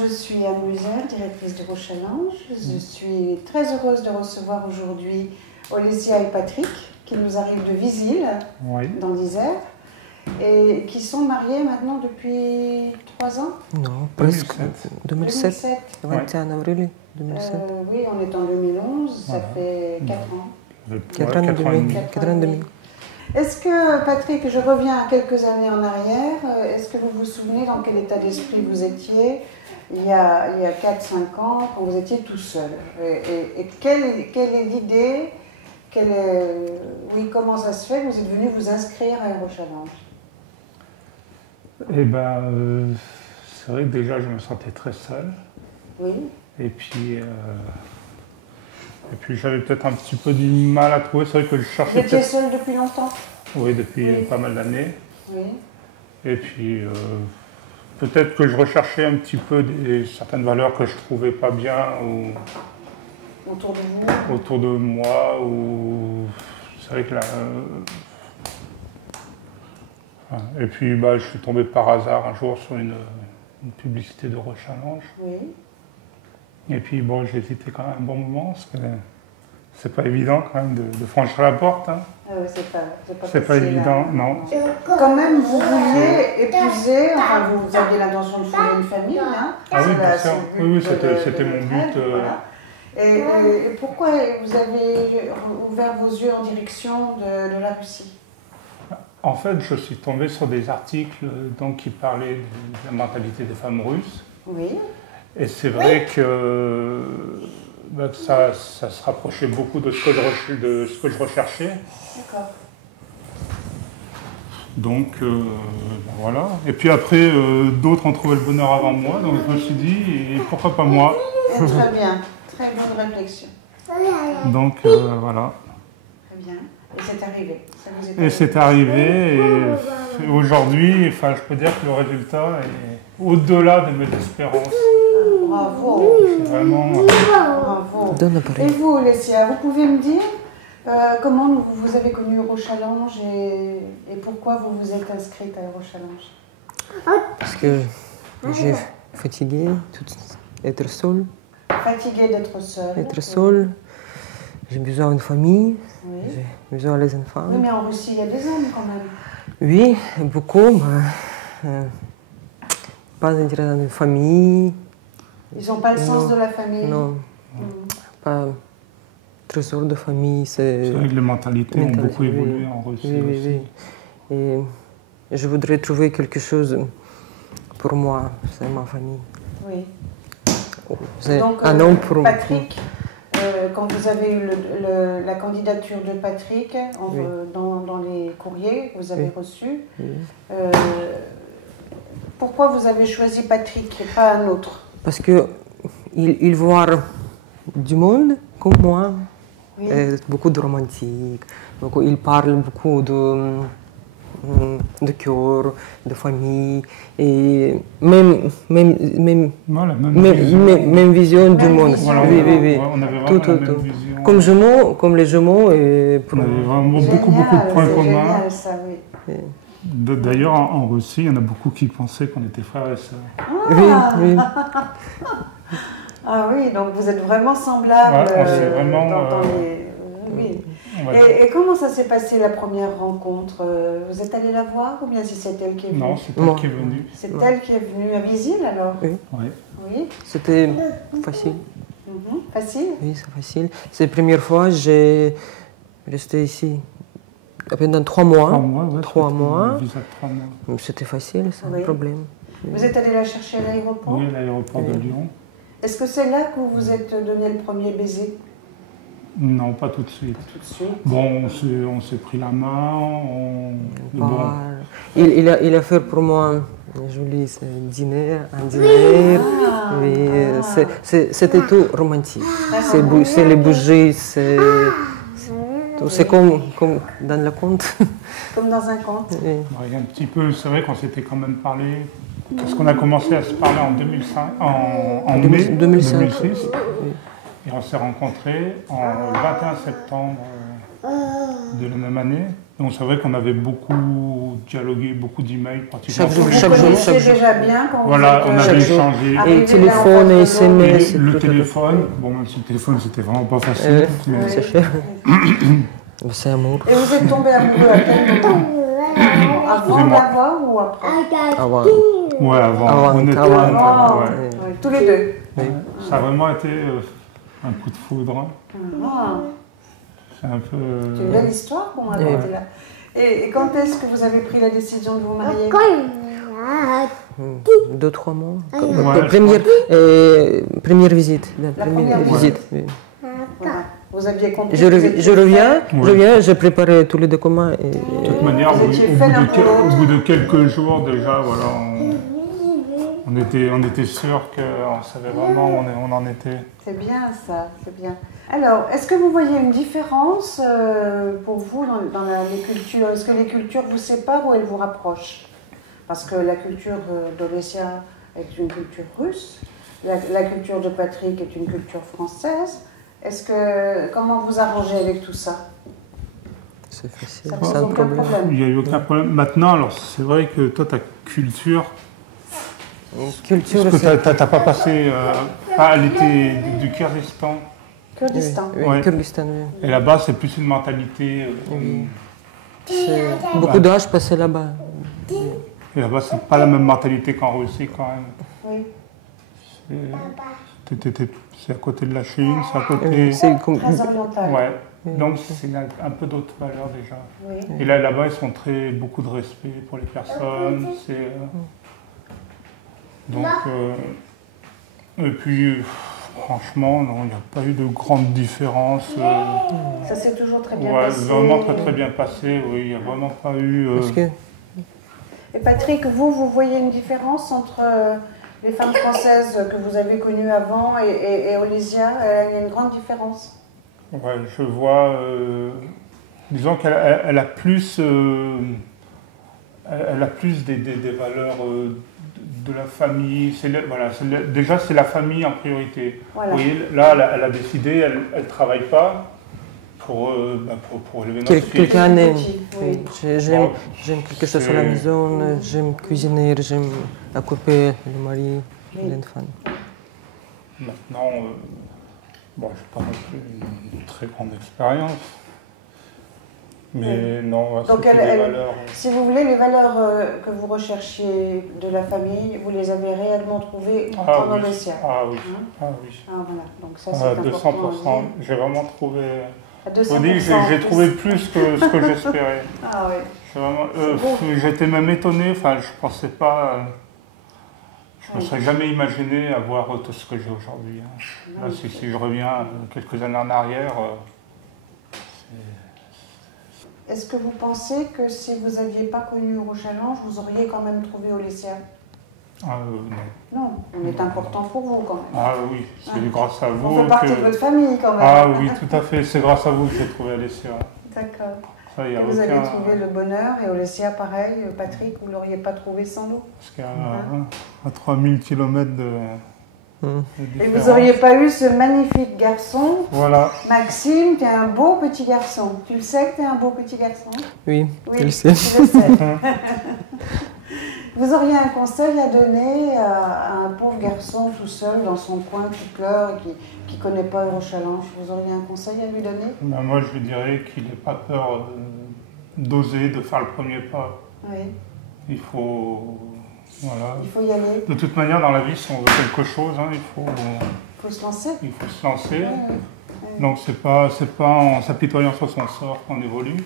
je suis Anne Muser, directrice de Rochallenge. Je suis très heureuse de recevoir aujourd'hui Olesia et Patrick, qui nous arrivent de Visil, dans l'Isère, et qui sont mariés maintenant depuis 3 ans. Non, presque 2007. 21 avril 2007. Oui, on est en 2011, ça fait 4 ans. 4 ans et demi. Est-ce que, Patrick, je reviens quelques années en arrière, est-ce que vous vous souvenez dans quel état d'esprit vous étiez il y a 4-5 ans, quand vous étiez tout seul? Et quelle est l'idée, comment ça se fait que vous êtes venu vous inscrire à Eurochallenge? Eh bien, c'est vrai que déjà je me sentais très seul. Oui. Et puis j'avais peut-être un petit peu du mal à trouver. C'est vrai que je cherchais. Vous étiez seul depuis longtemps? Oui, depuis pas mal d'années. Oui. Et puis peut-être que je recherchais un petit peu certaines valeurs que je trouvais pas bien autour de vous. Autour de moi. Ou c'est vrai que là. Et puis je suis tombé par hasard un jour sur une publicité de Rochallenge. Oui. Et puis bon, j'ai hésité quand même un bon moment, parce que c'est pas évident quand même de franchir la porte. Hein. C'est pas évident, non. Quand même, vous vouliez épouser, enfin vous aviez l'intention de fonder une famille, hein? Ah oui, bien sûr. Oui, c'était mon but. Voilà. Et pourquoi vous avez ouvert vos yeux en direction de la Russie? En fait, je suis tombé sur des articles qui parlaient de la mentalité des femmes russes. Oui. Et c'est vrai que ça se rapprochait beaucoup de ce que je recherchais. D'accord. Donc, voilà. Et puis après, d'autres ont trouvé le bonheur avant moi, donc je me suis dit, et pourquoi pas moi? Très bien, très bonne réflexion. Donc, voilà. Très bien. Et c'est arrivé. C'est arrivé, et aujourd'hui, enfin, je peux dire que le résultat est au-delà de mes espérances. Bravo. C'est vraiment... Bravo. Et vous, Olesia, vous pouvez me dire comment vous avez connu Eurochallenge et pourquoi vous vous êtes inscrite à Eurochallenge? Parce que j'ai fatigué d'être seule. Fatiguée d'être seule. Être seule. J'ai besoin d'une famille. Oui. J'ai besoin des enfants. Oui, mais en Russie, il y a des hommes quand même. Oui, beaucoup, mais pas d'intérêt dans une famille. Ils n'ont pas le sens de la famille? Non, pas trésor de famille. C'est vrai que les mentalités ont beaucoup évolué en Russie aussi. Et je voudrais trouver quelque chose pour moi, c'est ma famille. Oui. Donc, un homme pour Patrick, quand vous avez eu la candidature de Patrick dans les courriers que vous avez reçus, pourquoi vous avez choisi Patrick et pas un autre? Parce qu'il voit du monde comme moi, beaucoup de romantique, il parle beaucoup de cœur, de famille, et même vision du monde. Voilà, oui. On avait vraiment la même vision. Comme les jumeaux. Et on avait vraiment beaucoup de points communs. Oui. D'ailleurs, en Russie, il y en a beaucoup qui pensaient qu'on était frères et sœurs. Oui. Ah oui, donc vous êtes vraiment semblables dans les... Oui. Et comment ça s'est passé la première rencontre? Vous êtes allé la voir ou bien c'est elle qui est venue? Non, c'est elle qui est venue. C'est elle qui est venue à Visil alors? Oui. C'était facile. Facile? Oui, c'est facile. C'est la première fois que j'ai resté ici. Pendant 3 mois. 3 mois. C'était facile, c'est un problème. Vous êtes allé la chercher à l'aéroport? Oui, à l'aéroport de Lyon. Est-ce que c'est là que vous vous êtes donné le premier baiser? Non, pas tout de suite. Pas tout de suite. Bon, on s'est pris la main. Il a fait pour moi un joli dîner. C'était tout romantique. C'est les bougies, c'est comme dans le conte. Comme dans un conte. Oui. Il y a un petit peu, c'est vrai qu'on s'était quand même parlé, parce qu'on a commencé à se parler en 2005, en mai 2006. Et on s'est rencontrés en 21 septembre de la même année. Donc c'est vrai qu'on avait beaucoup dialogué, beaucoup d'emails pratiquement. Chaque jour. Déjà bien quand voilà, on avait échangé. Et téléphone et SMS. Le téléphone, bon même si le téléphone c'était vraiment pas facile. C'est cher. C'est amour. Et vous êtes tombé amoureux à quel moment? Avant d'avoir ou après? Avant. Ouais, avant. Honnêtement. Tous les deux. Oui. Ça a vraiment été un coup de foudre. C'est un peu... C'est une belle histoire qu'on m'a racontée là. Et quand est-ce que vous avez pris la décision de vous marier? 2-3 mois. Ouais, première visite. La première visite. Oui. Voilà. Vous aviez compris. Je reviens, j'ai préparé tous les documents. Et... De toute manière, au bout de quelques jours déjà, voilà, on était sûrs qu'on savait vraiment où on en était. C'est bien ça, c'est bien. Alors, est-ce que vous voyez une différence pour vous dans les cultures? Est-ce que les cultures vous séparent ou elles vous rapprochent? Parce que la culture d'Olesya est une culture russe, la culture de Patrick est une culture française. Comment vous arrangez avec tout ça? C'est facile, c'est un problème. Il n'y a eu aucun problème. Maintenant, alors c'est vrai que toi, ta culture... Parce que tu n'as pas passé... elle était du Kyrgyzstan. Kurdistan. Oui, Kurdistan, oui. Et là-bas, c'est plus une mentalité... Beaucoup d'âge passé là-bas. Et là-bas, c'est pas la même mentalité qu'en Russie, quand même. Oui. C'est à côté de la Chine, c'est à côté... Très oriental. Ouais. Donc, c'est un peu d'autres valeurs, déjà. Oui. Et là-bas, ils sont beaucoup de respect pour les personnes. Donc... et puis... Franchement, non, il n'y a pas eu de grande différence. Ça s'est toujours très bien passé. Vraiment très bien passé, oui, il n'y a vraiment pas eu... Et Patrick, vous voyez une différence entre les femmes françaises que vous avez connues avant et Olesya? Il y a une grande différence? Ouais, je vois... disons qu'elle a plus... elle a plus des valeurs... de la famille, déjà c'est la famille en priorité. Voilà. Vous voyez, là elle a décidé, elle ne travaille pas pour élever notre fils. Quelques années, oui. J'aime quelque chose à la maison, j'aime cuisiner, j'aime occuper le mari, l'enfant. Maintenant, je n'ai pas non plus une très grande expérience. Mais non, donc des valeurs... Si vous voulez, les valeurs que vous recherchiez de la famille, vous les avez réellement trouvées en Olesya. Ah oui, oui. Ah voilà, donc ça c'est important. 200%, j'ai vraiment trouvé... À 200%. J'ai trouvé plus que ce que j'espérais. Ah oui. J'étais même étonné, je ne pensais pas... Je ne me serais jamais imaginé avoir tout ce que j'ai aujourd'hui. Si je reviens quelques années en arrière... Est-ce que vous pensez que si vous n'aviez pas connu Eurochallenge, vous auriez quand même trouvé Olesya? Non. Non, on est important pour vous quand même. Ah oui, c'est grâce à vous. On fait partie de votre famille quand même. Ah oui, tout à fait, c'est grâce à vous que j'ai trouvé Olesya. D'accord. Vous avez trouvé le bonheur et Olesya pareil, Patrick, vous ne l'auriez pas trouvé sans nous? Parce qu'à 3000 km de... Et vous n'auriez pas eu ce magnifique garçon, voilà. Maxime, tu es un beau petit garçon. Tu le sais que tu es un beau petit garçon? Oui, je le sais. Tu le sais. Vous auriez un conseil à donner à un pauvre garçon tout seul dans son coin qui pleure et qui ne connaît pas Eurochallenge? Vous auriez un conseil à lui donner? Moi, je lui dirais qu'il n'ait pas peur d'oser, de faire le premier pas. Oui. Il faut... Voilà. Il faut y aller. De toute manière, dans la vie, si on veut quelque chose, il faut se lancer. Il faut se lancer. Donc, c'est pas en s'apitoyant sur son sort qu'on évolue.